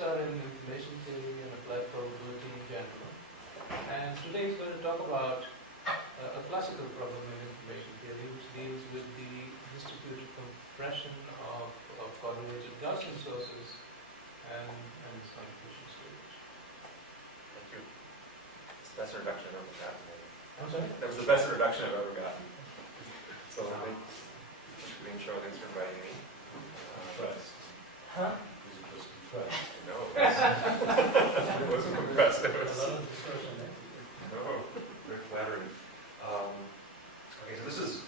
courses are in information theory and applied probability in general. And today is going to talk about a classical problem in information theory which deals with the distributed compression of correlated Gaussian sources and its computation stage. Thank you. It's the best introduction I've ever gotten. I'm sorry? That was the best introduction I've ever gotten. So thanks for the intro, thanks for inviting me. Huh? No, it wasn't compressed. It was, no, very flattering. Okay, so this is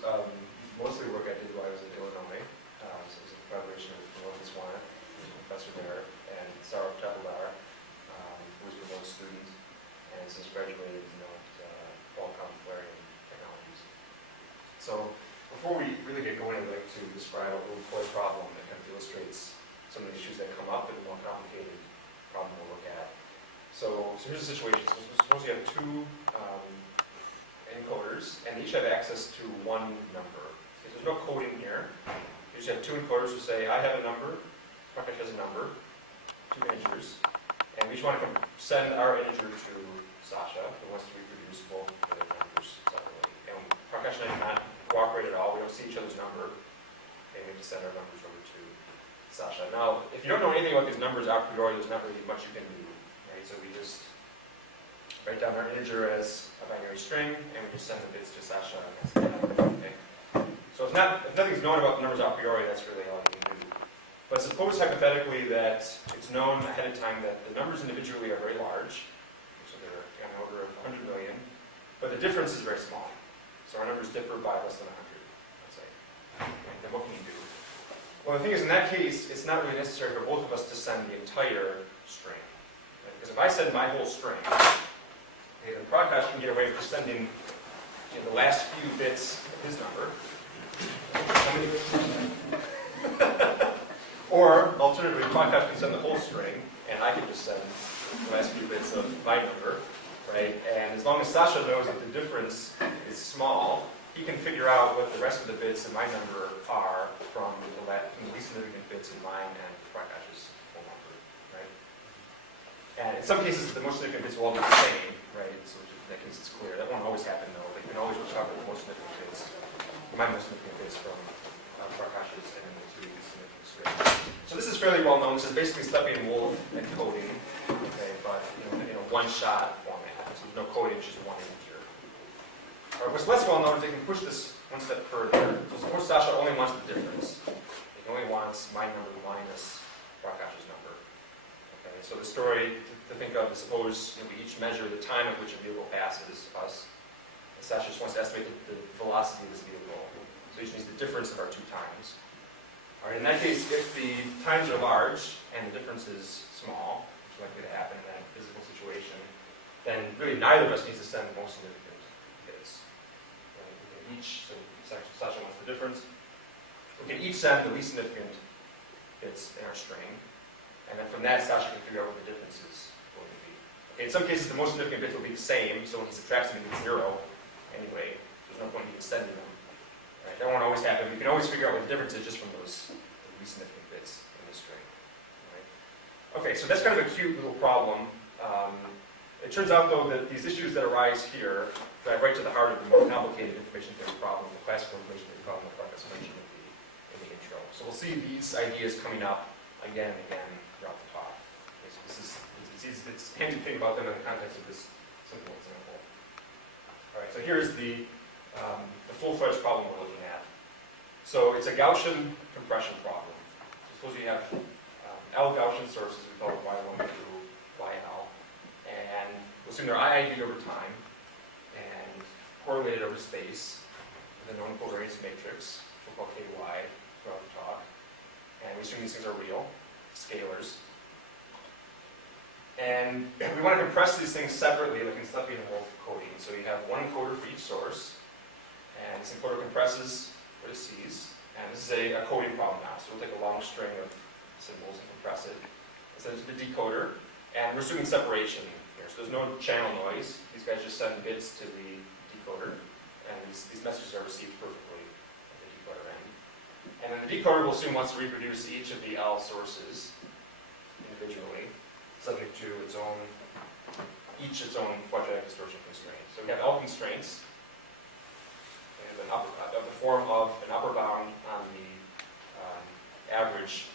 mostly work I did while I was in Illinois. So it was a collaboration with Wagner, who's a professor there, and Sarah Chapelbar, who was a remote student, and since graduated, Qualcomm Flaring Technologies. So before we really get going, I'd like to describe a little toy problem that kind of illustrates some of the issues that come up in the more complicated problem we'll look at. So here's the situation. So suppose you have two encoders, and they each have access to one number. Okay, there's no coding here. You just have two encoders who say, I have a number, Quadratic has a number, two integers, and we each want to send our integer to Sasha, who wants to reproduce both the numbers separately. And Prakash and I do not cooperate at all. We don't see each other's number, and we have to send our numbers over to Sasha. Now, if you don't know anything about these numbers a priori, there's not really much you can do, right? So we just write down our integer as a binary string, and we just send the bits to Sasha, and that's it. Okay? So if nothing's known about the numbers a priori, that's really all you can do. But suppose hypothetically that it's known ahead of time that the numbers individually are very large, so they're on the order of 100 million, but the difference is very small. So our numbers differ by less than 100, let's say. Okay, then what can you do? Well, the thing is, in that case, it's not really necessary for both of us to send the entire string. Right? Because if I send my whole string, okay, then Prakash can get away with just sending the last few bits of his number. Or, alternatively, Prakash can send the whole string, and I can just send the last few bits of my number. Right? And as long as Sasha knows that the difference is small, he can figure out what the rest of the bits in my number are from the least significant bits in mine and Prakash's whole number, right? And in some cases, the most significant bits will all be the same, right? So in that case, it's clear. That won't always happen, though. But you can always recover the most significant bits, my most significant bits from Prakash's and the two significant strings. So this is fairly well known. This is basically Sleppy and Wolf encoding, okay? But in a one-shot format. So there's no coding; it's just one integer. What's less well known is they can push this one step further. So suppose Sasha only wants the difference. He only wants my number minus Prakash's number. Okay, so the story to think of is suppose we each measure the time at which a vehicle passes us. And Sasha just wants to estimate the velocity of this vehicle. So each needs the difference of our two times. All right, in that case, if the times are large and the difference is small, which is likely to happen in that physical situation, then really neither of us needs to send the most significant bits. So Sasha wants the difference. We can each send the least significant bits in our string, and then from that, Sasha can figure out what the differences will be. Okay, in some cases, the most significant bits will be the same, so when he subtracts them, he gets 0 anyway. There's no point in even sending them. Right? That won't always happen. We can always figure out what the difference is just from those least significant bits in the string. Right? Okay, so that's kind of a cute little problem. It turns out, though, that these issues that arise here drive right to the heart of the more complicated information theory problem, the classical information theory problem that Prakash mentioned in the intro. So we'll see these ideas coming up again and again throughout the talk. Okay, so it's handy to think about them in the context of this simple example. All right, so here's the full-fledged problem we're looking at. So it's a Gaussian compression problem. So suppose you have L Gaussian sources, we call it Y1 through YL. And we'll assume they're IID over time and correlated over space with a known covariance matrix, which we'll call KY throughout the talk. And we assume these things are real, scalars. And we want to compress these things separately, like in Sleppy and Wolf coding. So you have one encoder for each source, and this encoder compresses what it sees. And this is a coding problem now. So we'll take a long string of symbols and compress it. Send it to the decoder, and we're assuming separation here. So there's no channel noise. These guys just send bits to the decoder, and these messages are received perfectly at the decoder end. And then the decoder will soon wants to reproduce each of the L sources individually. subject to its own quadratic distortion constraint. So we have L constraints, and of the form of an upper bound on the average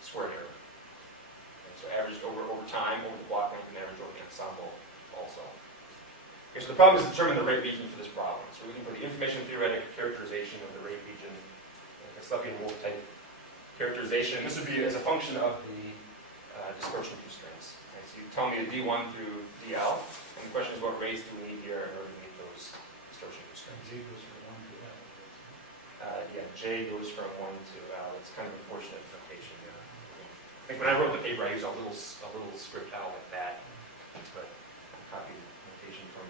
squared error. Okay, so averaged over time, over the block length, and averaged over the ensemble also. Okay, so the problem is to determine the rate region for this problem. So we're looking for the information theoretic characterization of the rate region, like a Sleppian-Wolf type characterization. This would be as a function of the dispersion constraints. Okay, so you tell me the D1 through DL, and the question is what rates do we need here in order to meet those distortion constraints? J goes from 1 to L. Yeah, J goes from 1 to L. It's kind of an unfortunate notation here. I think when I wrote the paper, I used a little script L like that, but I copied notation from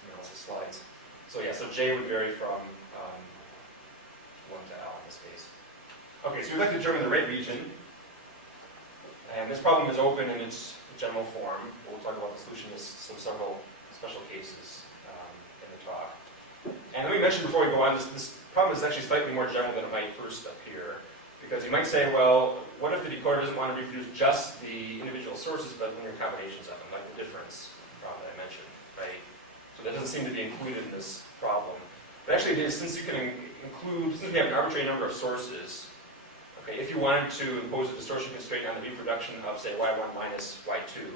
someone else's slides. So yeah, so J would vary from 1 to L in this case. Okay, so we'd like to determine the rate region. And this problem is open in its general form. We'll talk about the solution to several special cases in the talk. And let me mention before we go on, this problem is actually slightly more general than it might first appear. Because you might say, well, what if the decoder doesn't want to reproduce just the individual sources, but linear combinations of them, like the difference problem that I mentioned, right? So that doesn't seem to be included in this problem. But actually it is, since you can include, since we have an arbitrary number of sources, okay, if you wanted to impose a distortion constraint on the reproduction of, say, y1 minus y2,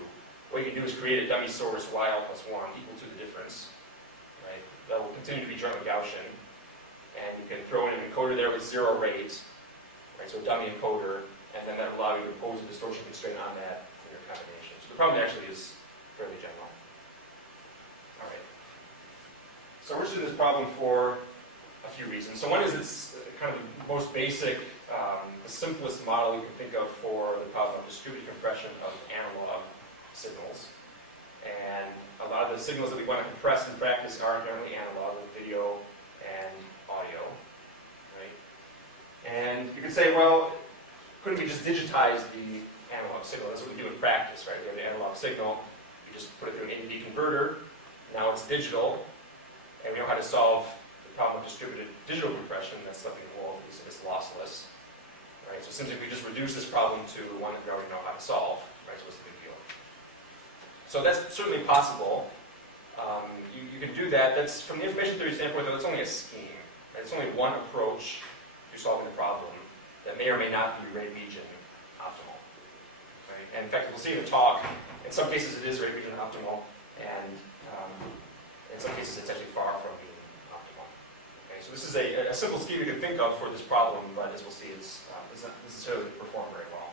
what you can do is create a dummy source, yl plus 1, equal to the difference, right? That will continue to be German Gaussian. And you can throw in an encoder there with 0 rate, right? So a dummy encoder, and then that will allow you to impose a distortion constraint on that in your combination. So the problem actually is fairly general. All right. So we're interested in this problem for a few reasons. So one is it's kind of the most basic, the simplest model you can think of for the problem of distributed compression of analog signals. And a lot of the signals that we want to compress in practice are inherently analog with video and audio, right? And you could say, well, couldn't we just digitize the analog signal? That's what we do in practice, right? We have an analog signal, you just put it through an A to D converter, now it's digital, and we know how to solve the problem of distributed digital compression. That's something that will, we said, is lossless, right? So simply we just reduce this problem to one that we already know how to solve, right? So what's the big deal? So that's certainly possible. You can do that. That's, from the information theory standpoint, though, it's only a scheme. Right? It's only one approach to solving the problem that may or may not be rate region optimal. Right? And in fact, we'll see in the talk, in some cases it is rate region optimal, and in some cases it's actually far from being optimal. Okay? So this is a simple scheme you can think of for this problem, but as we'll see, it's not necessarily perform very well.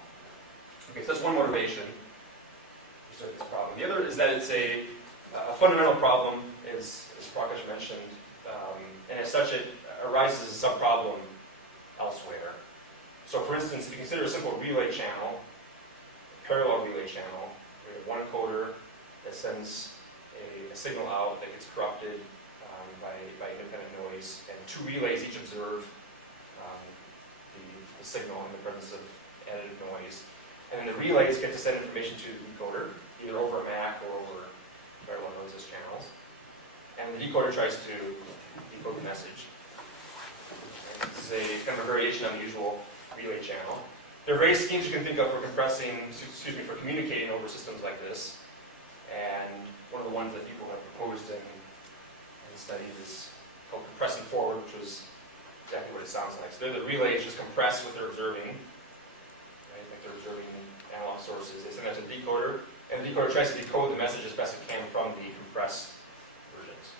Okay, so that's one motivation to start this problem. The other is that it's a fundamental problem, as Prakash mentioned, and as such it arises as a sub-problem elsewhere. So for instance, if you consider a simple relay channel, a parallel relay channel, we have one encoder that sends a signal out that gets corrupted by independent noise, and two relays each observe the signal in the presence of additive noise. And then the relays get to send information to the decoder, either over a MAC or over parallel nodes as channels. And the decoder tries to decode the message. And this is a kind of a variation on the usual relay channel. There are various schemes you can think of for for communicating over systems like this. And one of the ones that people have proposed and studied is called compressing forward, which was exactly what it sounds like. So the relays just compress what they're observing. Right? Like they're observing analog sources. They send that to the decoder, and the decoder tries to decode the message as best it can from the compressed versions.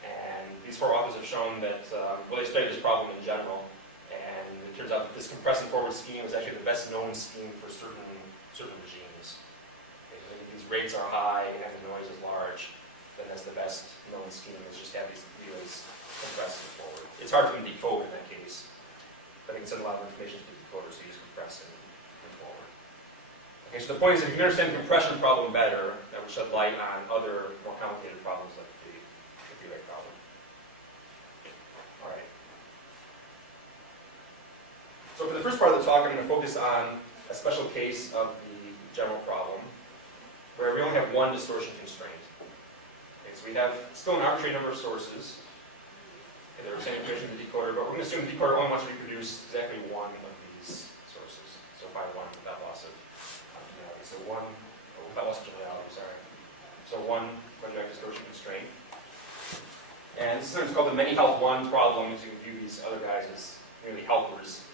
And these four authors have shown that, well, they studied this problem in general, and it turns out that this compressing forward scheme is actually the best known scheme for certain regimes. Okay, so if these rates are high and the noise is large, then that's the best known scheme, is just have these relays compressing forward. It's hard for them to decode in that case, but they can send a lot of information to the decoder, so you just compress and forward. Okay, so the point is, if you can understand the compression problem better, that will shed light on other more complicated problems like the relay problem. All right. So for the first part of the talk, I'm going to focus on a special case of the general problem, where we only have one distortion constraint. Okay, so we have still an arbitrary number of sources. Okay, they're the same information in the decoder, but we're going to assume the decoder only wants to reproduce exactly one of these sources. So phi 1 without loss of optimality. So 1 is sometimes called the many help one problem, as you can view these other guys as merely helpers.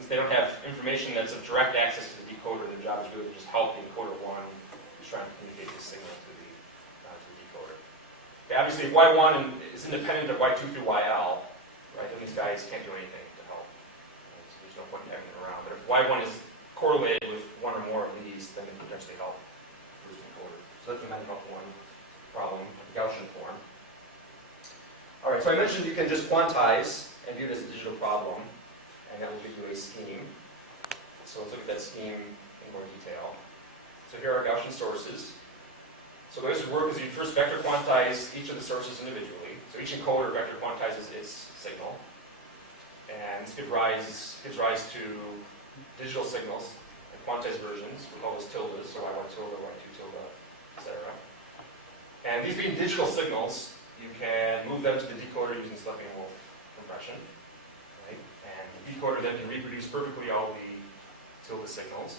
Since they don't have information that's of direct access to the decoder, their job is really to just help the encoder one who's trying to communicate this signal to the decoder. Okay, obviously, if Y1 is independent of Y2 through YL, right, then these guys can't do anything to help. Right? So there's no point in having them around. But if Y1 is correlated with one or more of these, then it can potentially help the first encoder. So that's the many help one problem, Gaussian form. All right, so I mentioned you can just quantize and view it as a digital problem, and that will give you a scheme. So let's look at that scheme in more detail. So here are Gaussian sources. So the way this would work is you first vector quantize each of the sources individually. So each encoder vector quantizes its signal. And this gives rise to digital signals, and quantized versions. We call those tildes, so Y1 tilde, Y2 tilde, etc. And these being digital signals, you can move them to the decoder using Slepian-Wolf compression. Right? And the decoder then can reproduce perfectly all the tilde signals.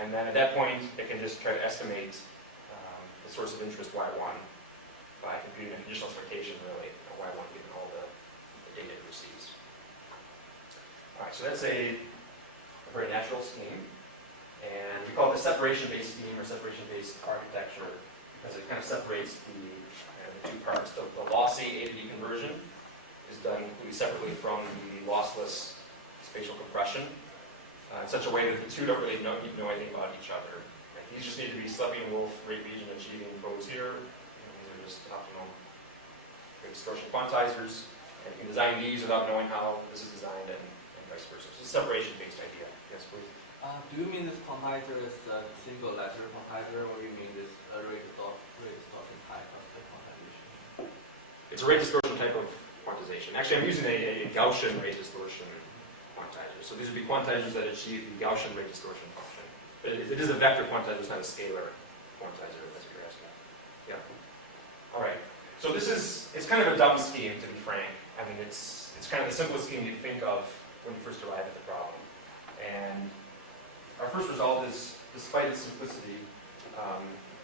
And then at that point, it can just try to estimate the source of interest Y1 by computing a conditional expectation, really, of Y1 given all the data it receives. All right, so that's a very natural scheme. And we call it the separation-based scheme or separation-based architecture because it kind of separates the two parts. The lossy A to B conversion is done completely separately from the lossless spatial compression in such a way that the two don't really know anything about each other. And these just need to be Slepian-Wolf rate region achieving codes here. And these are just optimum rate distortion quantizers. And you can design these without knowing how this is designed and vice versa. So it's a separation-based idea. Yes, please. Do you mean this quantizer is a single letter quantizer, or you mean this rate distortion type of the quantization? It's a rate distortion type of quantization. Actually, I'm using a Gaussian rate distortion quantizer. So these would be quantizers that achieve the Gaussian rate distortion function. But it is a vector quantizer, it's not a scalar quantizer, that's what you're asking. Yeah. All right. So it's kind of a dumb scheme, to be frank. I mean, it's kind of the simplest scheme you'd think of when you first arrive at the problem. And our first result is, despite its simplicity,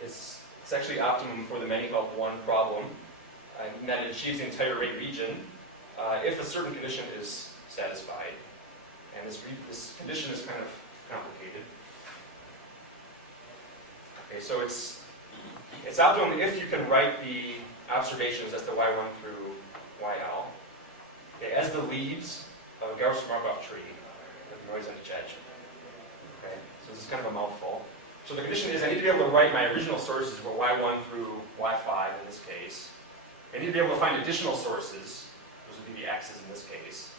it's actually optimum for the many help one problem, in that it achieves the entire rate region if a certain condition is satisfied. And this condition is kind of complicated. Okay, so it's optimum if you can write the observations as the Y1 through YL as the leaves of a Gaussian Markov tree with noise on each edge. Okay, so this is kind of a mouthful. So the condition is I need to be able to write my original sources for Y1 through Y5 in this case. I need to be able to find additional sources, those would be the X's in this case,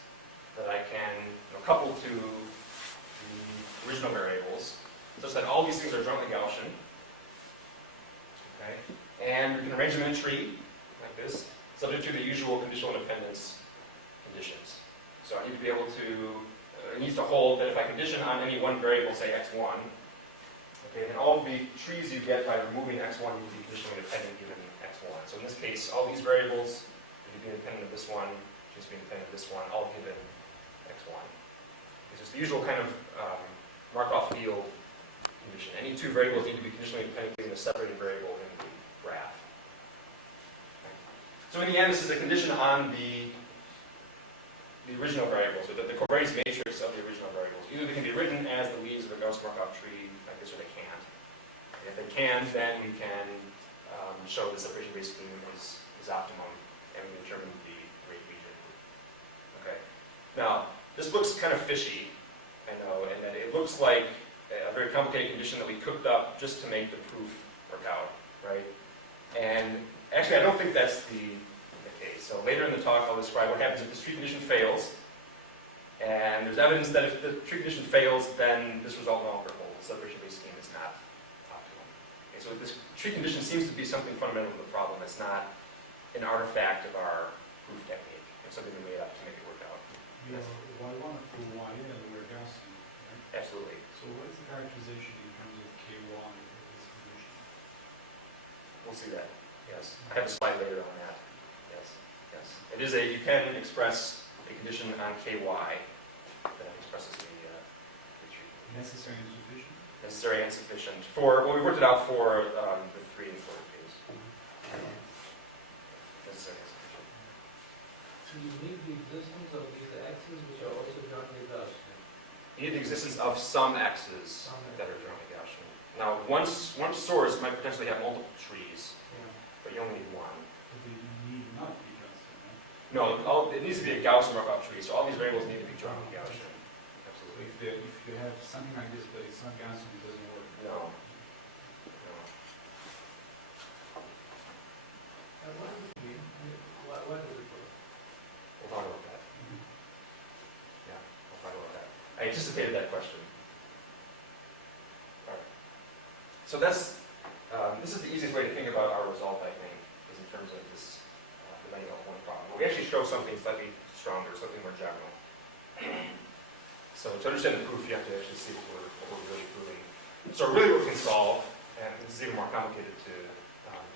that I can couple to the original variables, such that all these things are jointly Gaussian. Okay, and we can arrange them in a tree, like this, subject to the usual conditional independence conditions. So I need to be able to, it needs to hold that if I condition on any one variable, say x1, okay, then all the trees you get by removing x1 will be conditionally independent given x1. So in this case, all these variables will be independent of this one, just be independent of this one, all given x1. It's just the usual kind of Markov field condition. Any two variables need to be conditionally independent given a separated variable in the graph. Okay. So in the end, this is a condition on the original variables, or the covariance matrix of the original variables. Either they can be written as the leaves of a Gauss-Markov tree like this, or they can't. And if they can, then we can show the separation-based scheme is optimum, and we can determine the rate region. Okay. Now, this looks kind of fishy, I know, and that it looks like a very complicated condition that we cooked up just to make the proof work out, right? And actually, I don't think that's the case. So later in the talk, I'll describe what happens if this tree condition fails. And there's evidence that if the tree condition fails, then this result no longer holds. The separation-based scheme is not optimal. Okay, so this tree condition seems to be something fundamental to the problem. It's not an artifact of our proof technique. It's something we made up to make it work out. You know, Y1 through YN, we're Gaussian, right? Absolutely. So what is the characterization in terms of K1 of this condition? We'll see that. Yes. I have a slide later on that. Yes. Yes. It is you can express a condition on KY that expresses the tree. Necessary and sufficient? Necessary and sufficient. Well, we worked it out for the 3 and 4 case. Necessary and sufficient. you need the existence of these x's which are also jointly Gaussian. You need the existence of some x's that are jointly Gaussian. Now, one source might potentially have multiple trees, Yeah. but you only need one. But they need not be Gaussian, right? No, it needs to be a Gaussian Markov tree, so all these variables need to be jointly Gaussian. So Absolutely. if you have something like this, but it's not Gaussian, it doesn't work. No. And what does it mean? Why does it work? We'll talk about that. Yeah, we'll talk about that. I anticipated that question. All right. So this is the easiest way to think about our result, I think, is in terms of this dividing out one problem. We actually show something slightly stronger, something more general. So to understand the proof, you have to actually see what we're really proving. So really what we can solve, and this is even more complicated to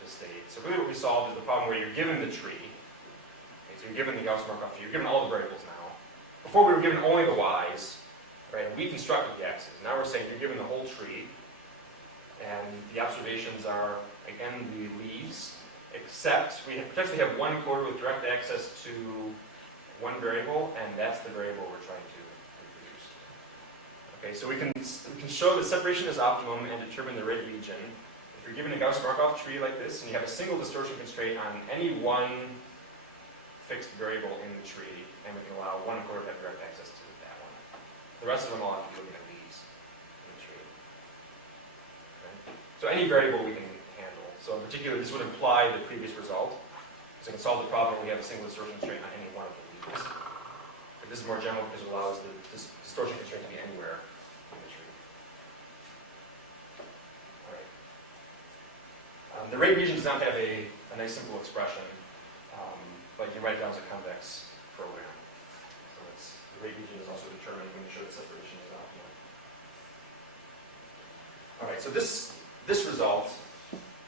state. So really what we solved is the problem where you're given the tree. Okay, so you're given the Gaussian Markov tree. You're given all the variables now. Before we were given only the y's, right? And we constructed the x's. Now we're saying you're given the whole tree, and the observations are again the leaves, except we potentially have one quarter with direct access to one variable, and that's the variable we're trying to reproduce. Okay, so we can show that separation is optimum and determine the red region. If you're given a Gaussian Markov tree like this, and you have a single distortion constraint on any one fixed variable in the tree, and we can allow one quarter to have direct access to that one. The rest of them all have to be looking at leaves in the tree. Okay? So any variable we can handle. So in particular, this would imply the previous result. So we can solve the problem where we have a single distortion constraint on any one of the leaves. But this is more general because it allows the distortion constraint to be anywhere in the tree. All right. The rate region does not have a nice simple expression, but you can write it down as a convex program. So the rate region is also determined when you show that separation is optimal. All right, so this result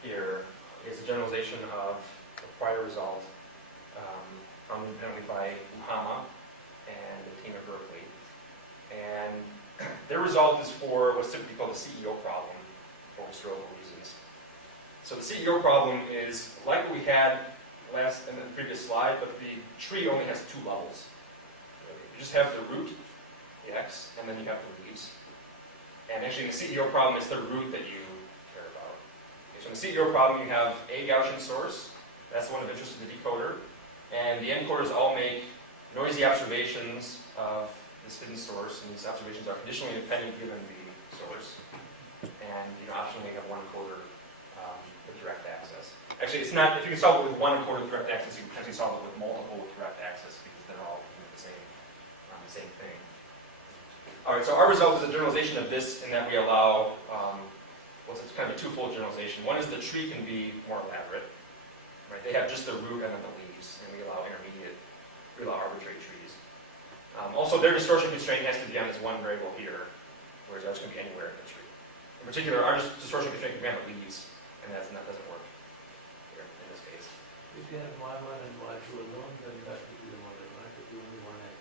here is a generalization of the prior result found independently by Muhammad and the team at Berkeley. And their result is for what's typically called the CEO problem for historical reasons. So the CEO problem is like what we had in the previous slide, but the tree only has two levels. You just have the root, the x, and then you have the leaves. And actually in the CEO problem, it's the root that you care about. Okay, so in the CEO problem, you have a Gaussian source. That's the one of interest to the decoder. And the encoders all make noisy observations of this hidden source, and these observations are conditionally independent given the source. And optionally have one encoder with direct access. Actually, it's not, if you can solve it with one encoder with direct access, you can potentially solve it with multiple with direct access because they're all the same thing. All right, so our result is a generalization of this in that we allow, it's kind of a twofold generalization. One is the tree can be more elaborate. Right? They have just the root and then the leaves, and we allow arbitrary trees. Also, their distortion constraint has to be on this one variable here, whereas ours can be anywhere in the tree. In particular, our distortion constraint can be on the leaves, and that doesn't work here in this case. If you have y1 and y2 alone, then that would be the model, right? If you only one x.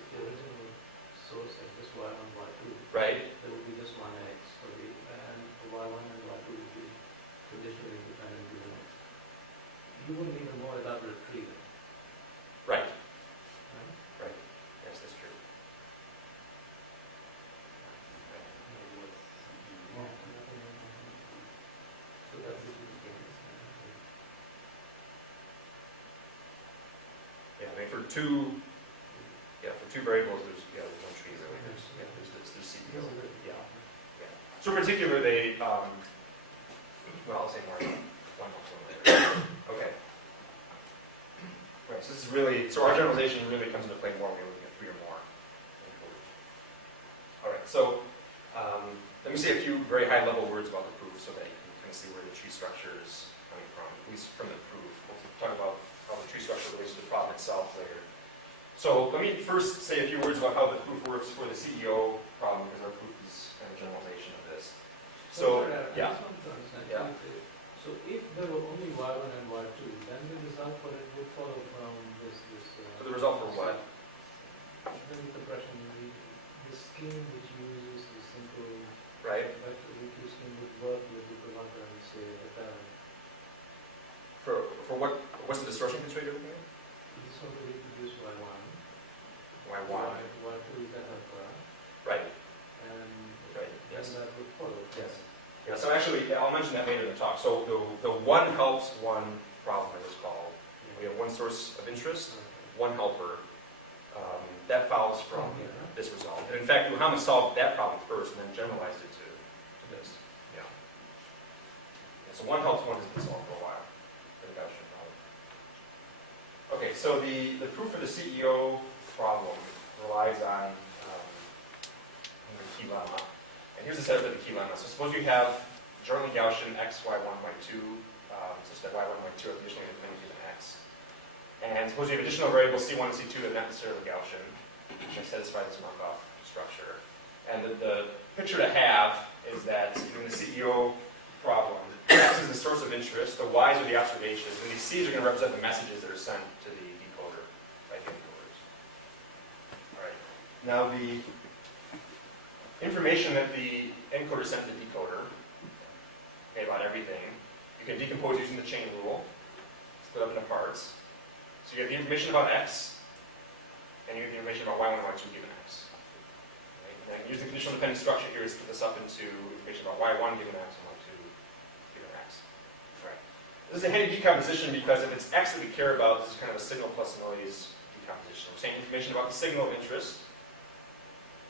If the original source has just y1, y2, Right? there would be just one x, and y1 and y2 would be conditionally independent given x. You would need a more elaborate tree then. Right. Right? Right. Yes, that's true. So that would be the case. Yeah, I mean, for two variables, there's one tree really. Yeah, there's CPO. Yeah. So in particular, they, I'll say more one later. Okay. Right, so this is really, so our generalization really comes into play more when we're looking at three or more. All right, so let me say a few very high-level words about the proof so that you can kind of see where the tree structure is coming from, at least from the proof. We'll talk about how the tree structure relates to the problem itself later. So let me first say a few words about how the proof works for the CEO problem, because our proof is kind of a generalization of this. So, yeah. Yeah. So if there were only y1 and y2, then the result for it would follow from this. So the result for what? Then the compression, the scheme which uses the simple Right? vector V2 scheme would work with the Wagner and say the parent. For what? What's the distortion constraint you're looking at? This one would be y1. Y2 is ahead, Right, and right, then yes. that would follow. Yes. Yeah, so actually, I'll mention that later in the talk. So the one helps one problem, as it's called. We have one source of interest, one helper. That follows from this result. And in fact, Muhammad solved that problem first and then generalized it to this. Yeah. So one helps one has been solved for a while. For the Gaussian problem. Okay, so the proof for the CEO problem relies on the key lemma. And here's the setup of the key lemma. So suppose you have jointly Gaussian x, y1, y2, such that y1 and y2 are conditionally independent given x. And suppose you have additional variables c1 and c2 that are not necessarily Gaussian. They satisfy this Markov structure. And the picture to have is that in the CEO problem, x is the source of interest, the y's are the observations, and these c's are going to represent the messages that are sent to the decoder by the encoders. All right. Now the information that the encoder sent to the decoder, okay, about everything, you can decompose using the chain rule, split up into parts. So you get the information about x, and you get the information about y1 and y2 given x. Right? And then using the conditional dependent structure here, split this up into information about y1 given x and y2 given x. Right. This is a handy decomposition because if it's x that we care about, this is kind of a signal plus noise decomposition. We're saying information about the signal of interest,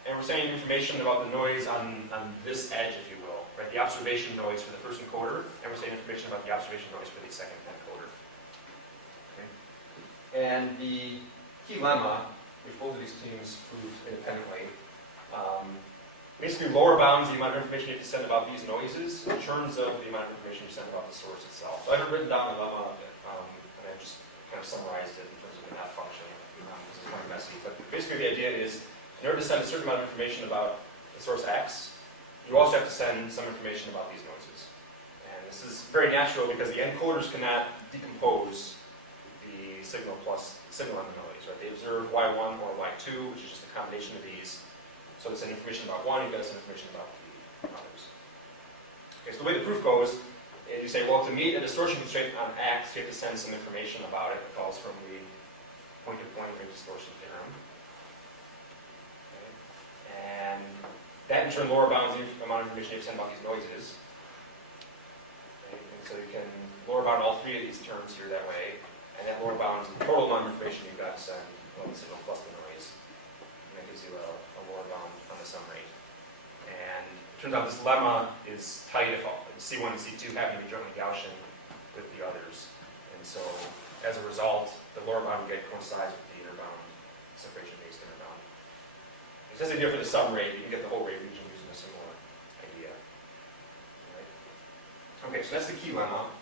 and we're saying information about the noise on this edge, if you will, right? The observation noise for the first encoder, and we're saying information about the observation noise for the second encoder. Okay? And the key lemma, which both of these teams proved independently, basically lower bounds the amount of information you have to send about these noises in terms of the amount of information you send about the source itself. So I haven't written down the lemma, and I just kind of summarized it in terms of an F function. This is kind of messy, but basically the idea is, in order to send a certain amount of information about the source X, you also have to send some information about these noises. And this is very natural because the encoders cannot decompose the signal plus signal and the noise. Right? They observe y1 or y2, which is just a combination of these. So to send information about one, you've got to send information about the others. Okay, so the way the proof goes is you say, well, to meet a distortion constraint on X, you have to send some information about it. It falls from the point-to-point rate distortion theorem. And that in turn lower bounds the amount of information you have to send about these noises. Okay? And so you can lower bound all three of these terms here that way, and that lower bounds the total amount of information you've got to send, well, the signal plus the noise. And that gives you a lower bound on the sum rate. And it turns out this lemma is tight if C1 and C2 happen to be jointly Gaussian with the others. And so as a result, the lower bound you get coincides with the inner bound, separation-based inner bound. It's just the idea for the sum rate. You can get the whole rate region using a similar idea. Right? Okay, so that's the key lemma.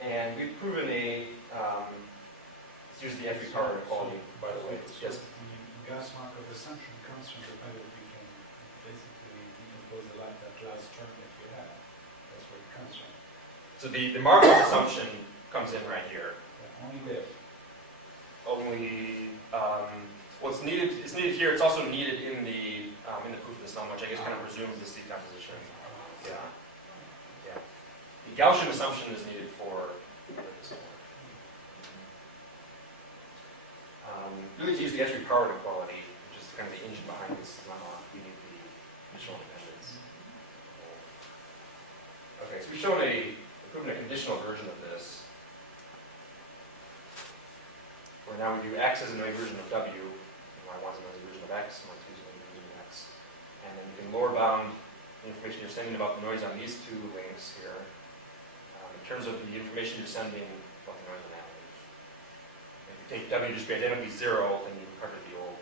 And we've proven let's use the entry power inequality, by the way. Yes? The gas Markov assumption comes from the fact that we can basically decompose that last term that we have. That's where it comes from. So the Markov assumption comes in right here. Yeah, only there. Only, well, it's needed here. It's also needed in the proof of this lemma, which I guess kind of resumes this decomposition. Yeah. Yeah. The Gaussian assumption is needed for this one. Really, to use the entry power inequality, which is kind of the engine behind this lemma, we need the conditional dependence. Okay, so we've proven a conditional version of this, where now we do x as a noisy version of w, and y1 is a noisy version of x, and y2 is a noisy version of x. And then you can lower bound the information you're sending about the noise on these two links here, in terms of the information you're sending about the noise on that link. If you take w just be identically 0, then you recover the old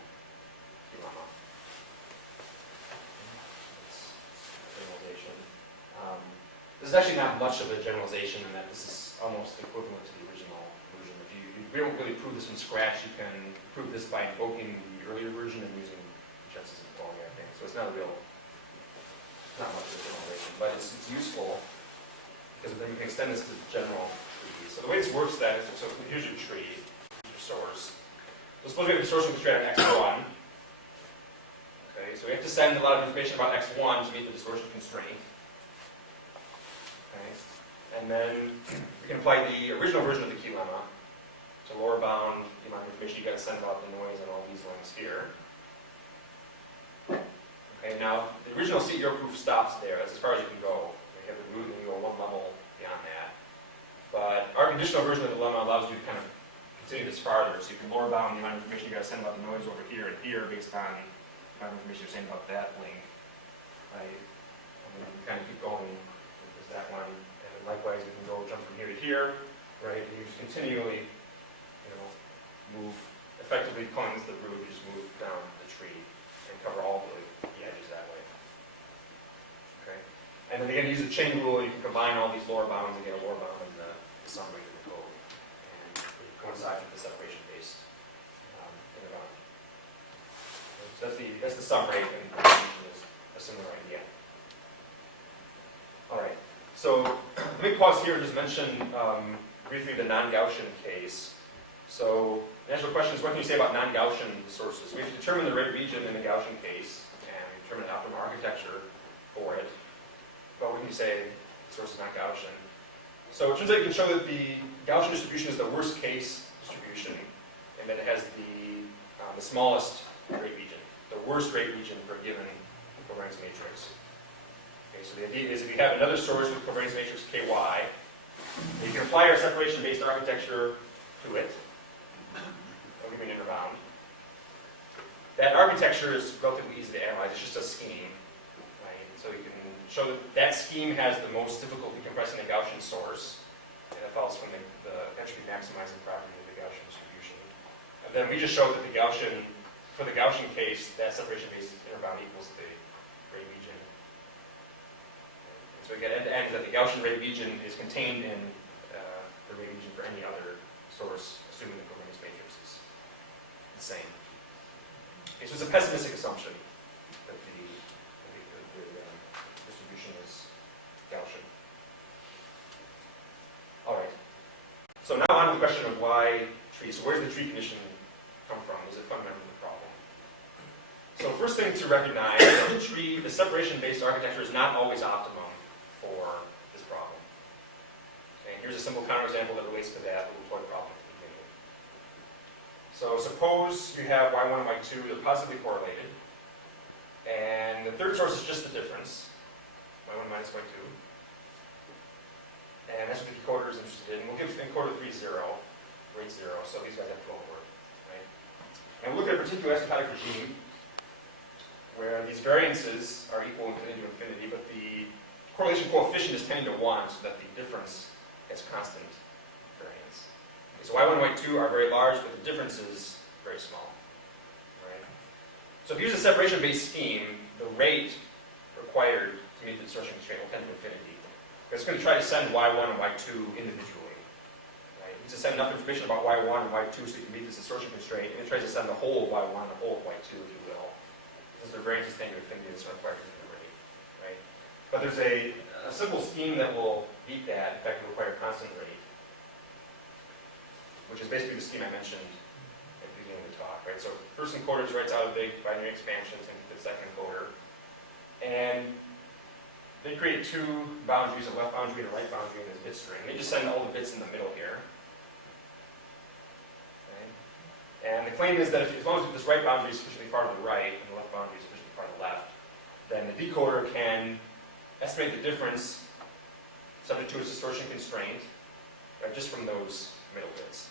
lemma. That's generalization. This is actually not much of a generalization in that this is almost equivalent to the original version. If we don't really prove this from scratch, you can prove this by invoking the earlier version and using chances of falling, I think. So it's not not much of a generalization, but it's useful because then we can extend this to the general tree. So the way this works then is, so here's your tree, your source. So suppose we have a distortion constraint on x1. Okay, so we have to send a lot of information about x1 to meet the distortion constraint. Okay, and then we can apply the original version of the key lemma. So lower bound the amount of information you got to send about the noise on all these links here. Okay, now, the original CEO proof stops there. That's as far as you can go. You have the root and then you go one level beyond that. But our conditional version of the lemma allows you to kind of continue this farther. So you can lower bound the amount of information you got to send about the noise over here and here based on the amount of information you're saying about that link. Right? And then you can kind of keep going with that one. And then likewise, you can go jump from here to here. Right? And you just continually, move, effectively cleanse the root. You just move down the tree and cover all the edges that way. Okay? And then again, use the chain rule. You can combine all these lower bounds and get a lower bound in the summary of the code. And it coincides with the separation-based interbound. So that's the sum rate, and the definition is a similar idea. All right. So let me pause here and just mention briefly the non-Gaussian case. So the natural question is, what can you say about non-Gaussian sources? We have to determine the rate region in the Gaussian case, and we determine the optimal architecture for it. But what can you say the source is not Gaussian? So it turns out you can show that the Gaussian distribution is the worst case distribution, and that it has the smallest rate region, the worst rate region for a given covariance matrix. Okay, so the idea is if you have another source with covariance matrix ky, you can apply our separation-based architecture to it. I'll give you an inner bound. That architecture is relatively easy to analyze. It's just a scheme. Right? So you can show that that scheme has the most difficulty compressing the Gaussian source. And that follows from the entropy maximizing property of the Gaussian distribution. And then we just showed that for the Gaussian case, that separation-based inner bound equals the rate region. So we get end-to-end that the Gaussian rate region is contained in the rate region for any other source, assuming the covariance matrix is the same. Okay, so it's a pessimistic assumption that the distribution is Gaussian. All right. So now on to the question of why tree. So where does the tree condition come from? Is it fundamental to the problem? So first thing to recognize is that the separation-based architecture is not always optimum for this problem. Okay, here's a simple counterexample that relates to that little toy problem at the beginning. So suppose you have y1 and y2 that are positively correlated, and the third source is just the difference, y1 minus y2. And that's what the decoder is interested in. We'll give encoder 3 0, rate 0, so these guys have to go over. Right? And we'll look at a particular asymptotic regime where these variances are equal infinity to infinity, but the correlation coefficient is tending to 1, so that the difference has constant variance. Okay, so y1 and y2 are very large, but the difference is very small. Right? So if you use a separation-based scheme, the rate required to meet the distortion constraint will tend to infinity. It's going to try to send y1 and y2 individually. Right? It needs to send enough information about y1 and y2 so you can meet this distortion constraint, and it tries to send the whole of y1 and the whole of y2, if you will. Since their variance is tending to infinity, it's going to require infinite rate. Right? But there's a simple scheme that will beat that. In fact, it will require constant rate, which is basically the scheme I mentioned at the beginning of the talk. Right? So first encoder writes out a big binary expansion into the second encoder, and they create two boundaries, a left boundary and a right boundary in this bit string. They just send all the bits in the middle here. Okay. And the claim is that as long as this right boundary is sufficiently far to the right and the left boundary is sufficiently far to the left, then the decoder can estimate the difference subject to its distortion constraint, right, just from those middle bits.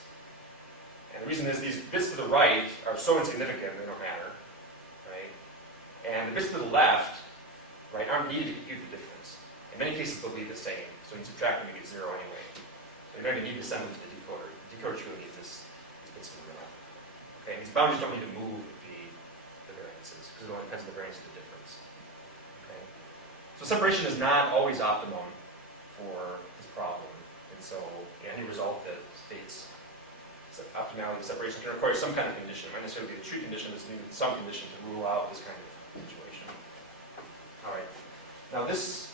And the reason is these bits to the right are so insignificant they don't matter. Right? And the bits to the left, right, aren't needed to compute the difference. In many cases, they'll be the same. So when you subtract them, you get 0 anyway. So you're going to need to send them to the decoder. The decoder really needs these bits to the middle. Okay, and these boundaries don't need to move the variances, because it only depends on the variance of the difference. Okay? So separation is not always optimum for this problem. And so any result that states optimality of separation can require some kind of condition. It might necessarily be a true condition, but it's needed some condition to rule out this kind of situation. All right. Now this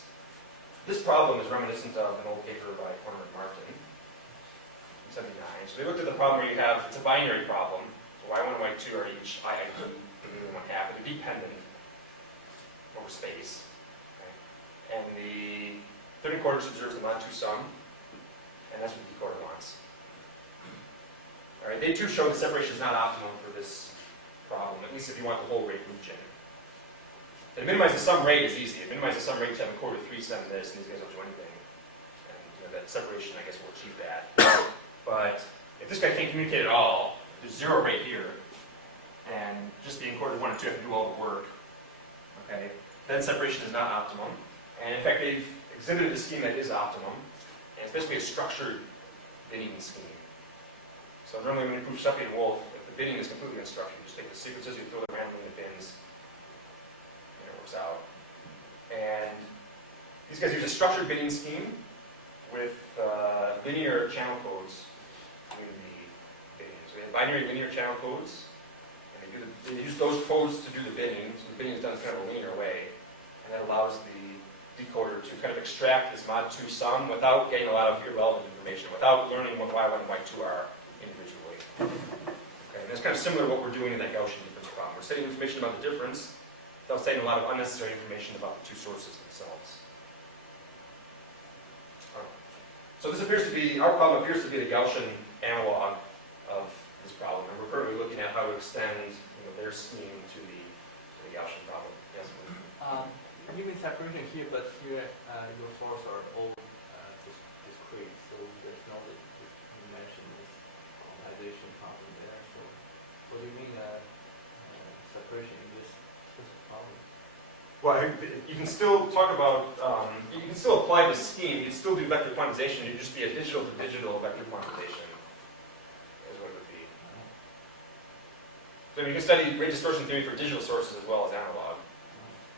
problem is reminiscent of an old paper by Cornell and Martin in 79. So they looked at the problem where you have, it's a binary problem. So y1 and y2 are each IID, and 1/2, but they're dependent over space. Okay? And the third encoder observes the mod 2 sum, and that's what the decoder wants. All right. They too show that separation is not optimum for this problem, at least if you want the whole rate region. And minimize the sum rate is easy. If minimize the sum rate, you have a quarter 3 sum this, and these guys don't do anything. And that separation, I guess, will achieve that. But if this guy can't communicate at all, there's 0 right here, and just being quarter 1 and 2 have to do all the work, okay, then separation is not optimum. And in fact, they've exhibited a scheme that is optimum, and it's basically a structured binning scheme. So normally when you prove Sheppey and Wolf, if the binning is completely unstructured, you just take the sequences, you throw them randomly in the bins, and it works out. And these guys use a structured binning scheme with linear channel codes doing the binning. So they have binary linear channel codes, and they use those codes to do the binning, so the binning is done in kind of a linear way, and that allows the decoder to kind of extract this mod 2 sum without getting a lot of irrelevant information, without learning what y1 and y2 are individually. Okay, and that's kind of similar to what we're doing in that Gaussian difference problem. We're setting information about the difference without setting a lot of unnecessary information about the 2 sources themselves. So this appears to be, our problem appears to be the Gaussian analog of this problem, and we're currently looking at how to extend their scheme to the Gaussian problem. Yes? You mean separation here, but here your sources are all discrete, so there's no, you mentioned this quantization problem there. So what do you mean separation in this specific problem? Well, you can still talk about, you can still apply the scheme, you can still do vector quantization, it'd just be a digital to digital vector quantization, is what it would be. So you can study rate distortion theory for digital sources as well as analog,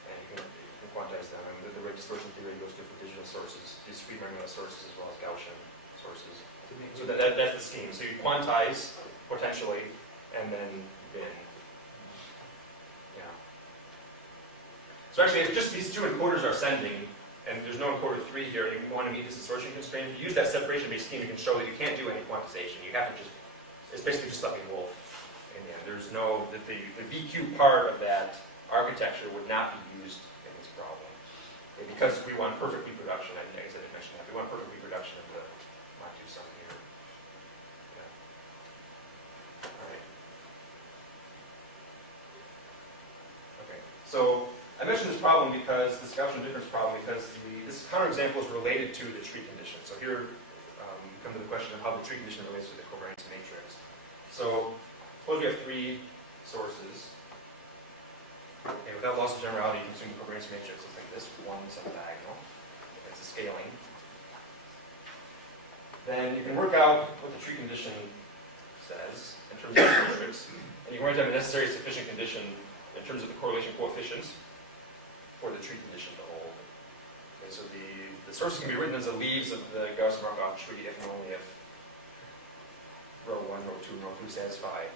and you can quantize them. And the rate distortion theory goes through for digital sources, discrete granular sources as well as Gaussian sources. So that's the scheme. So you quantize, potentially, and then bin. So actually, it's just these 2 encoders are sending, and there's no encoder 3 here, and you want to meet this distortion constraint. If you use that separation-based scheme, you can show that you can't do any quantization. You have to just, it's basically just like a Wolf. And there's no, the VQ part of that architecture would not be used in this problem. And because we want perfect reproduction, I guess I didn't mention that, we want perfect reproduction of the mod 2 sum here. Yeah. All right. Okay, so I mentioned this problem because, this Gaussian difference problem, because this counterexample is related to the tree condition. So here we come to the question of how the tree condition relates to the covariance matrix. So suppose we have 3 sources. Okay, without loss of generality, you can assume the covariance matrix is like this, 1 sub-diagonal. It's a scaling. Then you can work out what the tree condition says in terms of the matrix, and you can write down the necessary sufficient condition in terms of the correlation coefficients for the tree condition to hold. Okay, so the sources can be written as the leaves of the Gaussian-Markov tree if and only if row 1, row 2, and row 3 satisfy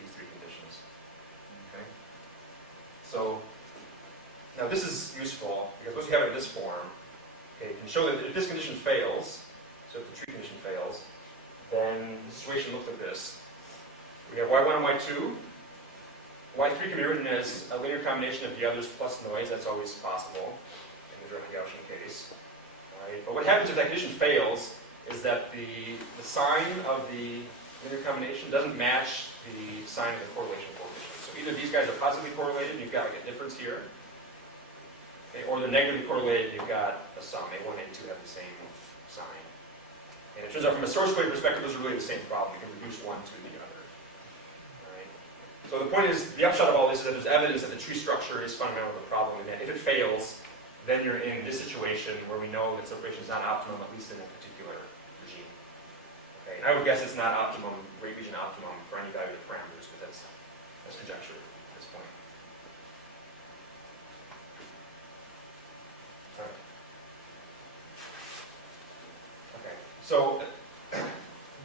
these 3 conditions. Okay? So now this is useful because once you have it in this form, okay, you can show that if this condition fails, so if the tree condition fails, then the situation looks like this. We have y1 and y2. Y3 can be written as a linear combination of the others plus noise. That's always possible in the direct Gaussian case. Right? But what happens if that condition fails is that the sign of the linear combination doesn't match the sign of the correlation coefficient. So either these guys are positively correlated, and you've got like a difference here, okay, or they're negatively correlated, you've got a sum. A1 and A2 have the same sign. And it turns out from a source code perspective, those are really the same problem. You can reduce one to the other. So the point is, the upshot of all this is that there's evidence that the tree structure is fundamental to the problem, and that if it fails, then you're in this situation where we know that separation is not optimum, at least in a particular regime. Okay, and I would guess it's not optimum, rate region optimum for any value of the parameters, but that's conjecture at this point. All right. Okay, so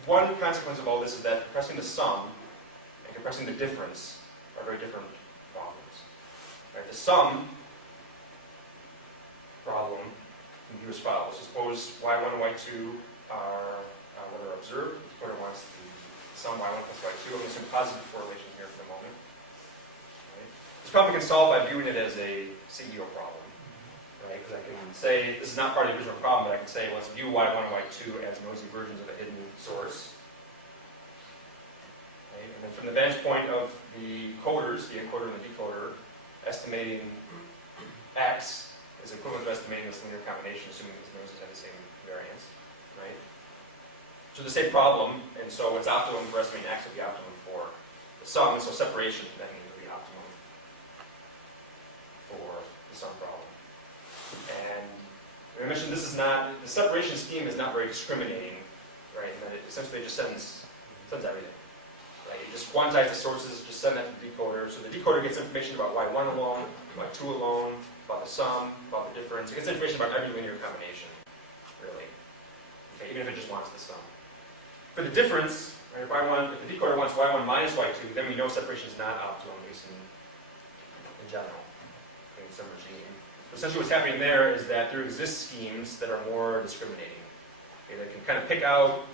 one consequence of all this is that compressing the sum and compressing the difference are very different problems. Right? The sum problem can be as follows. Suppose y1 and y2 are what are observed. The recorder wants the sum y1 plus y2. I'm going to assume positive correlation here for the moment. Right? This problem can solve by viewing it as a CEO problem. Right? Because I can say, this is not part of the original problem, but I can say, let's view y1 and y2 as noisy versions of a hidden source. Right? And then from the vantage point of the coders, the encoder and the decoder, estimating x is equivalent to estimating this linear combination, assuming these noses have the same variance, right? So the same problem, and so what's optimum for estimating x would be optimum for the sum, so separation that means would be optimum for the sum problem. And I mentioned this is not, the separation scheme is not very discriminating, right? And that it essentially just sends everything. Right? You just quantize the sources, just send that to the decoder. So the decoder gets information about y1 alone, y2 alone, about the sum, about the difference. It gets information about every linear combination, really. Okay, even if it just wants the sum. For the difference, right, if the decoder wants y1 minus y2, then we know separation is not optimum, at least in general, in some regime. So essentially what's happening there is that there exist schemes that are more discriminating. Okay, that can kind of pick out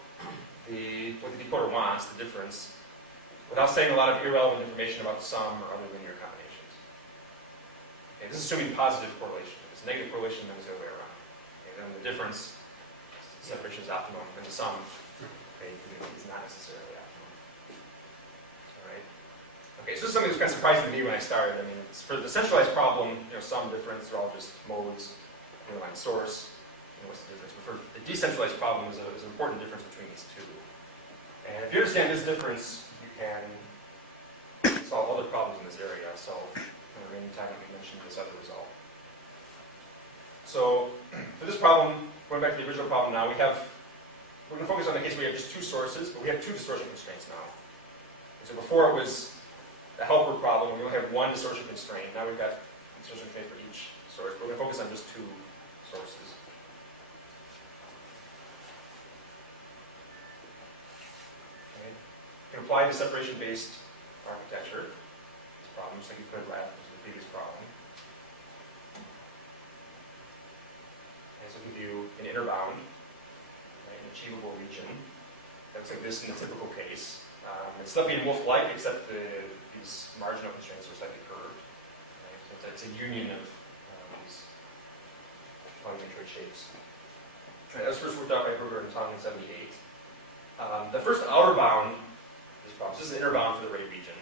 what the decoder wants, the difference, without saying a lot of irrelevant information about the sum or other linear combinations. Okay, this is assuming positive correlation. If it's negative correlation, then it's the other way around. Okay, then the difference, separation is optimum, and the sum is not necessarily optimum. All right. Okay, so this is something that's kind of surprising to me when I started. I mean, it's for the centralized problem, sum, difference, they're all just modes, underlying source. What's the difference? But for the decentralized problem, there's an important difference between these two. And if you understand this difference, you can solve other problems in this area. So, in the remaining time, I can mention this other result. So, for this problem, going back to the original problem now, we're going to focus on the case where we have just two sources, but we have two distortion constraints now. And so before it was the helper problem, we only have one distortion constraint. Now we've got a distortion constraint for each source, but we're going to focus on just two sources. You can apply the separation-based architecture to this problem, just like you could last to the previous problem. And so we do an inner bound, right, an achievable region. That looks like this in the typical case. It's Slepian Wolf-like, except these marginal constraints are slightly curved. Right? So it's a union of these polymatroid shapes. Right, that was first worked out by Berger and Tong in 1978. The first outer bound problem. So this is an inner bound for the Ray region.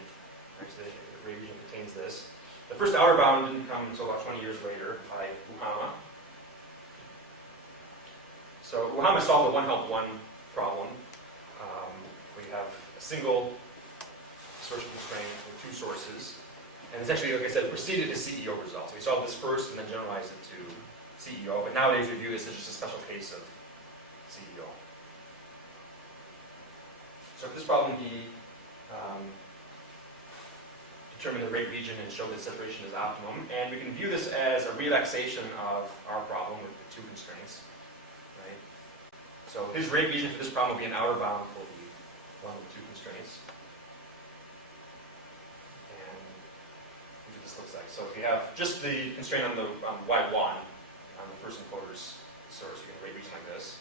Right, so the Ray region contains this. The first outer bound didn't come until about 20 years later by Uhama. So Uhama solved the one-help-one problem. We have a single distortion constraint with two sources. And it's actually, like I said, preceded his CEO results. We solved this first and then generalized it to CEO. But nowadays we view this as just a special case of CEO. So for this problem, he determine the rate region and show that separation is optimum. And we can view this as a relaxation of our problem with the two constraints. Right? So his rate region for this problem will be an outer bound for the one with two constraints. And here's what this looks like. So if you have just the constraint on the Y1, on the first encoder's source, you get a rate region like this.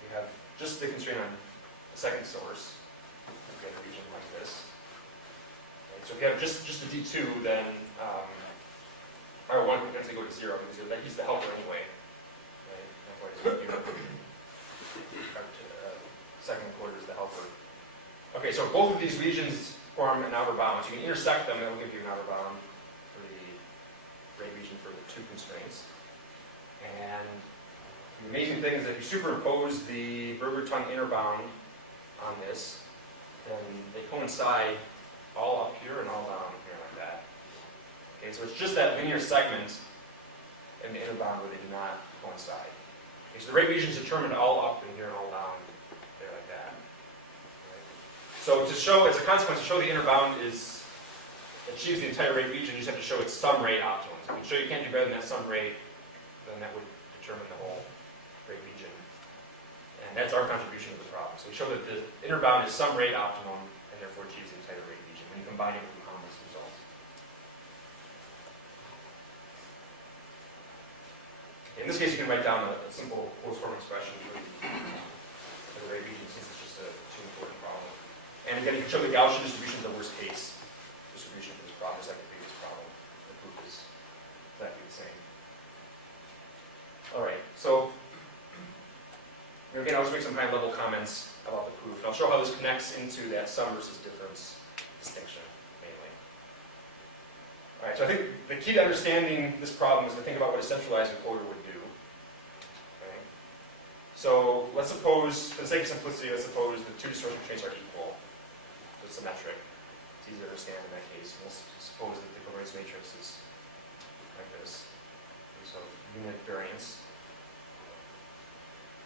You have just the constraint on the second source, you get a region like this. Right, so if you have just the D2, then R1 can actually go to 0 because he's the helper anyway. Right? That's why second encoder is the helper. Okay, so both of these regions form an outer bound. So you can intersect them, that will give you an outer bound for the rate region for the two constraints. And the amazing thing is that if you superimpose the Berger-Tung inner bound on this, then they coincide all up here and all down here like that. Okay, so it's just that linear segment in the inner bound where they do not coincide. Okay, so the rate region is determined all up in here and all down there like that. Right. So to show, as a consequence, to show the inner bound achieves the entire rate region, you just have to show its sum rate optimum. So if you can show you can't do better than that sum rate, then that would determine the whole rate region. And that's our contribution to the problem. So we show that the inner bound is sum rate optimum and therefore achieves the entire rate region when you combine it with Uhama's result. In this case, you can write down a simple closed form expression for the rate region since it's just a too important problem. And again, you can show the Gaussian distribution is the worst case distribution for this problem, just like the previous problem. The proof is exactly the same. All right, so again, I'll just make some high-level comments about the proof. And I'll show how this connects into that sum versus difference distinction, mainly. All right, so I think the key to understanding this problem is to think about what a centralized encoder would do. Okay? So let's suppose, for the sake of simplicity, let's suppose the two distortion constraints are equal. It's symmetric. It's easy to understand in that case. We'll suppose that the covariance matrix is like this. Okay, so unit variance.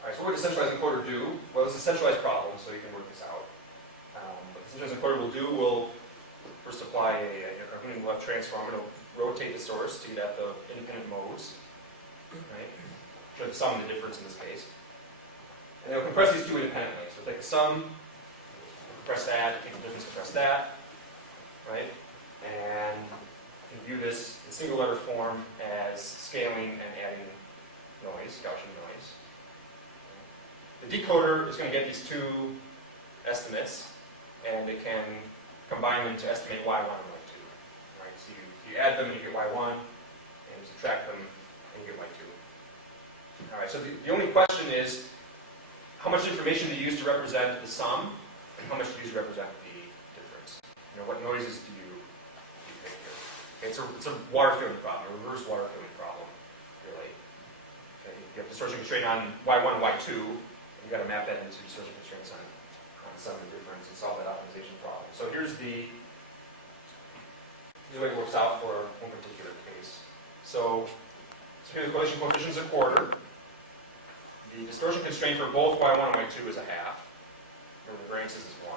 All right, so what would a centralized encoder do? Well, it's a centralized problem, so you can work this out. What the centralized encoder will do will first apply a Harmonic left transform. It'll rotate the source to get at the independent modes, right? Show the sum and the difference in this case. And it'll compress these two independently. So take the sum, compress that, take the difference, compress that, right? And you can view this in single letter form as scaling and adding noise, Gaussian noise. The decoder is going to get these two estimates, and it can combine them to estimate y1 and y2. Right? So you add them and you get y1, and you subtract them and you get y2. All right, so the only question is, how much information do you use to represent the sum, and how much do you use to represent the difference? You know, what noises do you pick here? Okay, it's a water filling problem, a reverse water filling problem, really. Okay, you have distortion constraint on y1 and y2, and you've got to map that into distortion constraints on sum and difference and solve that optimization problem. So here's the way it works out for one particular case. So here the correlation coefficient is a quarter. The distortion constraint for both y1 and y2 is a half. Remember, the variances is 1.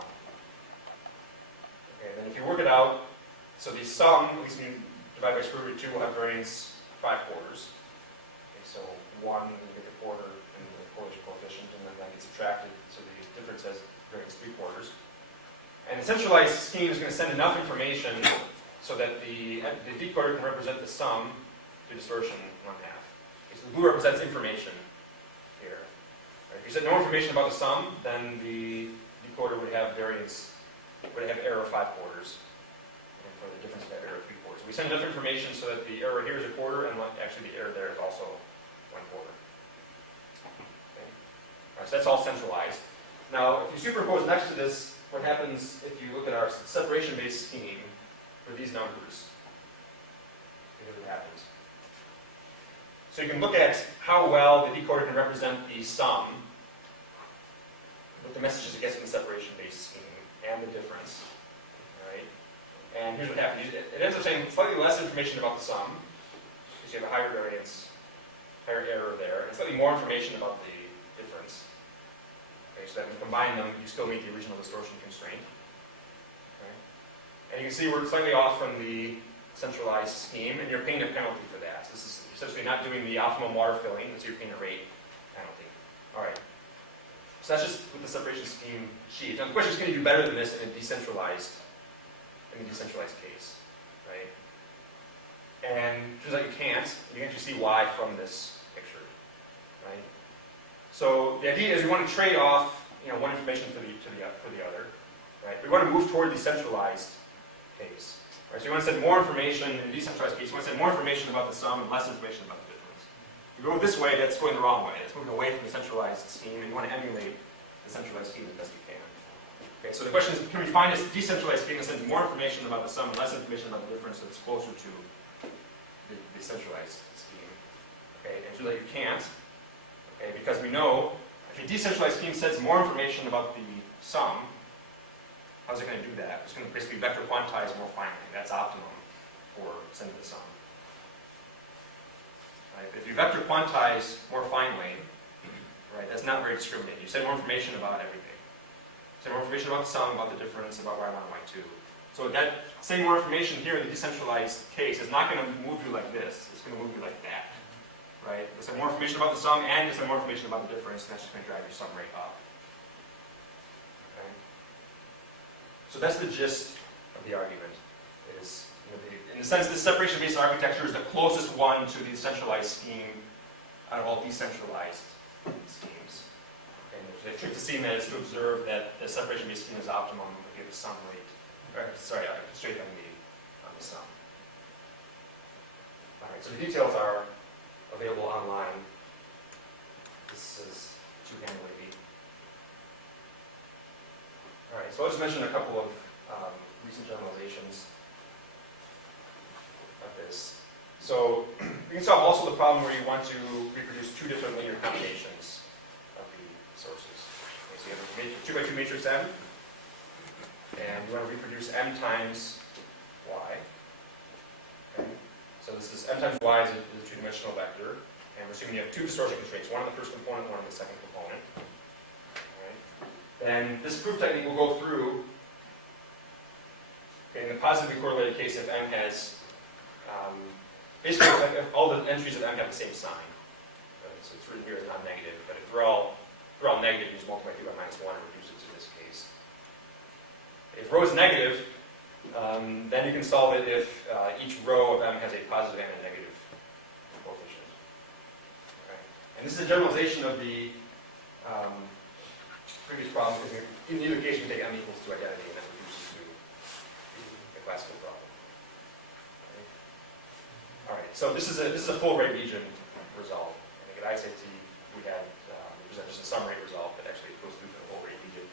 Okay, then if you work it out, so the sum, at least when you divide by square root 2, will have variance 5 quarters. Okay, so 1, you get the quarter and the correlation coefficient, and then that gets subtracted, so the difference has variance 3 quarters. And the centralized scheme is going to send enough information so that the decoder can represent the sum to distortion 1/2. Okay, so the blue represents information here. Right, if you said no information about the sum, then the decoder would have variance, would have error 5 quarters. And for the difference, would have error 3 quarters. We send enough information so that the error here is a quarter, and actually the error there is also 1 quarter. Okay. All right, so that's all centralized. Now, if you superimpose next to this, what happens if you look at our separation-based scheme for these numbers? Here's what happens. So you can look at how well the decoder can represent the sum with the messages it gets from the separation-based scheme and the difference. Right? And here's what happens. It ends up saying slightly less information about the sum, because you have a higher variance, higher error there, and slightly more information about the difference. Okay, so that when you combine them, you still meet the original distortion constraint. Okay. And you can see we're slightly off from the centralized scheme, and you're paying a penalty for that. So this is essentially not doing the optimum water filling, so you're paying a rate penalty. All right. So that's just what the separation scheme achieves. Now the question is, can you do better than this in a decentralized case, right? And it turns out you can't. You can actually see why from this picture, right? So the idea is we want to trade off, one information for the other, right? We want to move toward the centralized case, right? So you want to send more information in a decentralized case. You want to send more information about the sum and less information about the difference. If you go this way, that's going the wrong way. It's moving away from the centralized scheme, and you want to emulate the centralized scheme as best you can. Okay, so the question is, can we find a decentralized scheme that sends more information about the sum and less information about the difference that's closer to the centralized scheme? Okay, and so that you can't. Okay, because we know if a decentralized scheme sends more information about the sum, how's it going to do that? It's going to basically vector quantize more finely. That's optimum for sending the sum. Right? If you vector quantize more finely, right, that's not very discriminating. You send more information about everything. You send more information about the sum, about the difference, about y1 and y2. So that sending more information here in the decentralized case is not going to move you like this. It's going to move you like that. Right? There's some more information about the sum and there's some more information about the difference, and that's just going to drive your sum rate up. Okay? So that's the gist of the argument. Is, in a sense, this separation-based architecture is the closest one to the centralized scheme out of all decentralized schemes. And the trick to seeing that is to observe that the separation-based scheme is optimum if you have a sum rate. Constraint on the sum. All right. So the details are available online. This is two-hand wavy. All right, so I'll just mention a couple of recent generalizations. this. So we can solve also the problem where you want to reproduce two different linear combinations of the sources. Okay, so you have a 2 by 2 matrix M, and you want to reproduce M times Y. Okay. So this is M times Y is a two-dimensional vector, and we're assuming you have two distortion constraints, one on the first component, one on the second component. Then this proof technique will go through. Okay, in the positively correlated case, if M has basically if all the entries of M have the same sign, right? So it's written here as non-negative, but if they're all negative, you just multiply through by -1 and reduce it to this case. If rho is negative, then you can solve it if each row of M has a positive and a negative coefficient. Okay. And this is a generalization of the previous problem, because in either case you can take M equals to identity and that reduces to the classical problem. Okay. All right, so this is a full rate region result. I think at ISAT we had represent just a sum rate result, but actually it goes through the whole rate region.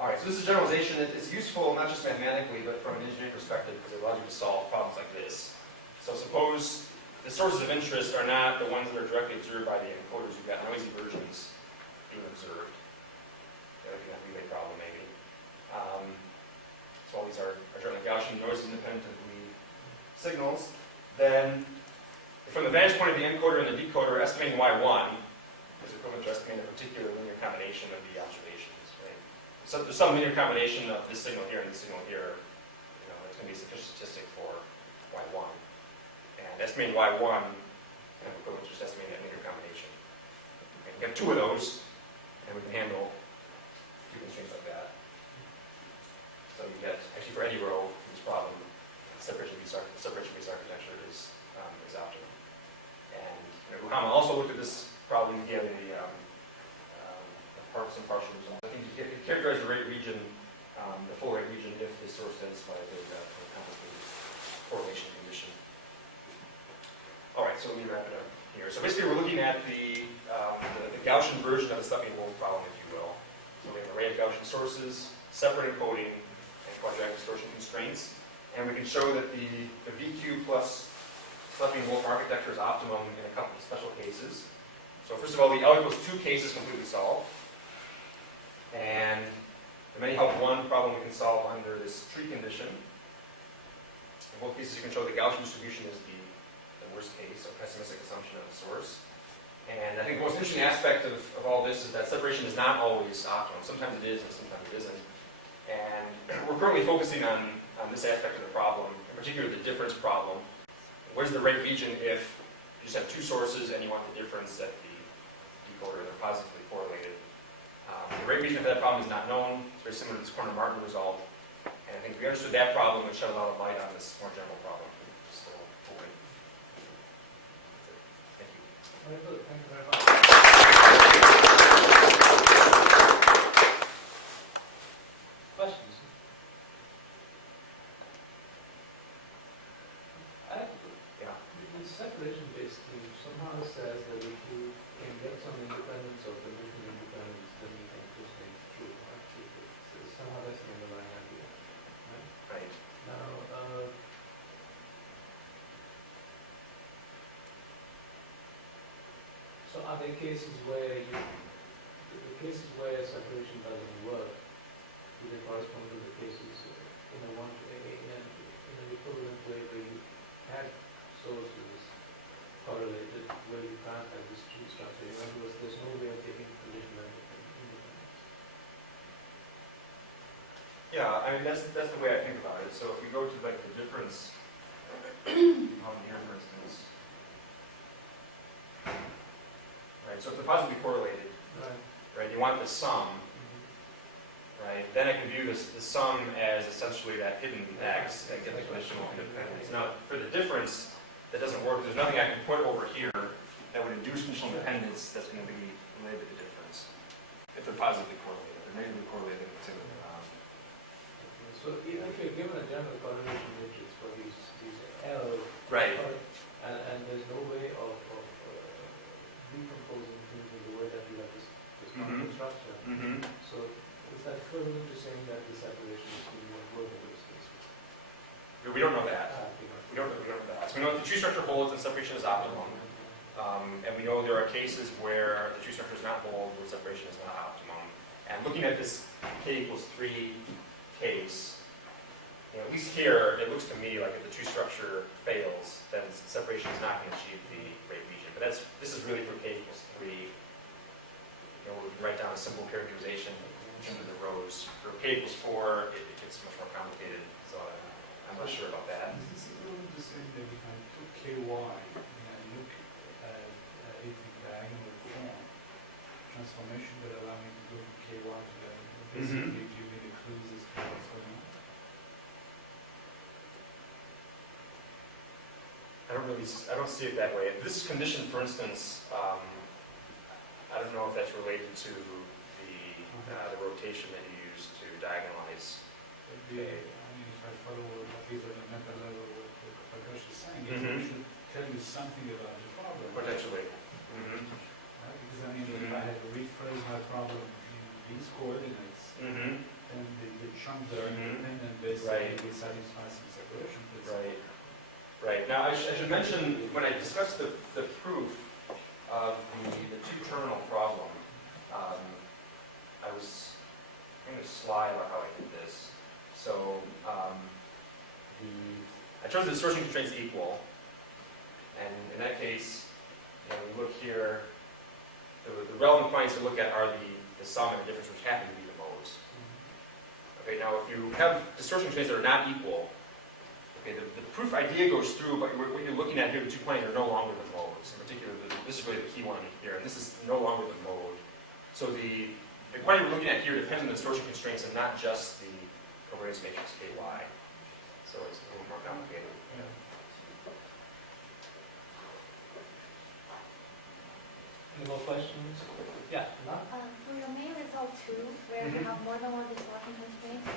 All right, so this is a generalization. It's useful not just mathematically, but from an engineering perspective, because it allows you to solve problems like this. So suppose the sources of interest are not the ones that are directly observed by the encoders. You've got noisy versions being observed. That would be a relay problem, maybe. So all these are certainly Gaussian noise independent of the signals. Then, from the vantage point of the encoder and the decoder, estimating Y1 is equivalent to estimating a particular linear combination of the observations. Right? So there's some linear combination of this signal here and this signal here. You know, it's going to be a sufficient statistic for Y1. And estimating Y1 is equivalent to just estimating that linear combination. Okay, you have two of those. And we can handle two constraints like that. So you get, actually for any row in this problem, separation based architecture is optimum. And Uhama also looked at this problem to get some partial results. I think you can characterize the rate region, the full rate region, if this source satisfies the complicated correlation condition. All right, so let me wrap it up here. So basically we're looking at the Gaussian version of the Stumping-Wolf problem, if you will. So we have an array of Gaussian sources, separate encoding, and quadratic distortion constraints. And we can show that the VQ plus Stumping-Wolf architecture is optimum in a couple of special cases. So first of all, the L equals 2 case is completely solved. And the many help 1 problem we can solve under this tree condition. In both cases, you can show the Gaussian distribution is the worst case, so pessimistic assumption of the source. And I think the most interesting aspect of all this is that separation is not always optimum. Sometimes it is and sometimes it isn't. And we're currently focusing on this aspect of the problem, in particular the difference problem. What is the rate region if you just have two sources and you want the difference at the decoder and they're positively correlated? The rate region for that problem is not known. It's very similar to this Cornell-Martin result. And I think if we understood that problem, it would shed a lot of light on this more general problem. Still open. Thank you. Very good. Thank you very much. Questions? Yeah. The separation-based thing somehow says that if you can get some independence of the mission independence, then you can just make it true. Right? So somehow that's the underlying idea. Right? Right. Now, so are there cases where separation doesn't work? Do they correspond to the cases in an equivalent way where you have sources correlated, where you can't have this tree structure? In other words, there's no way of taking conditional independence. Yeah, I mean that's the way I think about it. So if we go to like the difference on here, for instance, right? So if they're positively correlated, right? You want the sum, right? Then I can view the sum as essentially that hidden x that gets conditional independence. Now, for the difference, that doesn't work. There's nothing I can put over here that would induce conditional independence that's going to be related to the difference if they're positively correlated. They're negatively correlated to So even if you're given a general correlation matrix for these L, right, and there's no way of decomposing things in the way that you have this quantum structure, so is that equivalent to saying that the separation is going to work in those cases? we don't know that. So we know if the tree structure holds, then separation is optimum. And we know there are cases where the tree structure does not hold, where separation is not optimum. And looking at this k equals 3 case, at least here, it looks to me like if the tree structure fails, then separation is not going to achieve the rate region. But this is really for k equals 3. We can write down a simple characterization in terms of the rows. For k equals 4, it gets much more complicated, so I'm not sure about that. This is a little the same that if I took ky and I look at it in diagonal form, transformation would allow me to go from ky to basically give me the clues as to what's going on. I don't see it that way. This condition, for instance, I don't know if that's related to the rotation that you use to diagonalize. I mean, if I follow at least at a meta level what Prakash is saying, it should tell you something about the problem. Potentially. Right? Because I mean, if I had to rephrase my problem in these coordinates, then the chunks that are independent basically will satisfy some separation principle. Right. Now, I should mention, when I discussed the proof of the two-terminal problem, I was going to slide about how I did this. So, I chose the distortion constraints equal, and in that case, we look here, the relevant points to look at are the sum and the difference, which happen to be the modes. Okay, now if you have distortion constraints that are not equal, okay, the proof idea goes through, but what you're looking at here, the 2 points are no longer the modes. In particular, this is really the key one here, and this is no longer the mode. So the quantity we're looking at here depends on the distortion constraints and not just the covariance matrix ky. So it's a little more complicated. Any more questions? Yeah. For your main result 2, where you have more than one distortion constraints,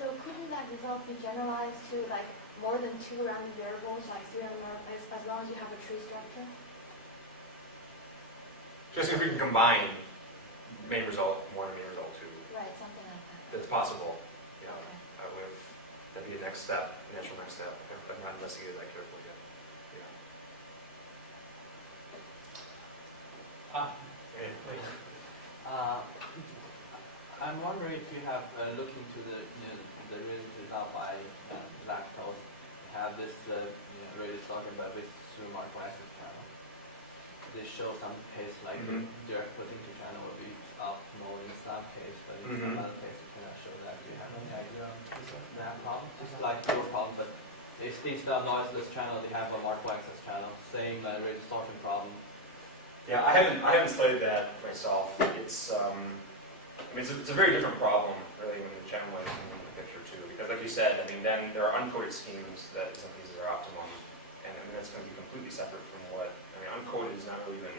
so couldn't that result be generalized to like more than 2 random variables, like 3 or more, as long as you have a tree structure? Just if we can combine main result 1 and main result 2. Right, something like that. That's possible. Yeah, Okay. that'd be a next step, natural next step. I've not investigated that carefully yet. Wait. I'm wondering if you have looked into the reasons result by lactose. Have this really talking about this through Markov access channel. They show some case like the direct potential channel will be optimal in some case, but in some other cases you cannot show that. Do you have any idea on that problem? Just like your problem, but instead of noiseless channel, they have a Markov access channel. Same rate distortion problem. Yeah, I haven't studied that myself. It's it's a very different problem, really, when the channel is in the picture too. Because, like you said, then there are uncoded schemes that in some cases are optimum, and that's going to be completely separate from what uncoded is not really even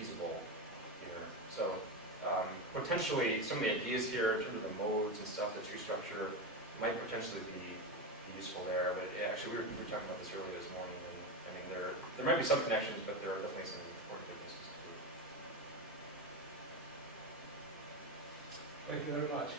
feasible here. So potentially, some of the ideas here in terms of the modes and stuff, the tree structure, might potentially be useful there. But actually, we were talking about this earlier this morning, and there might be some connections, but there are definitely some important differences too. Thank you very much.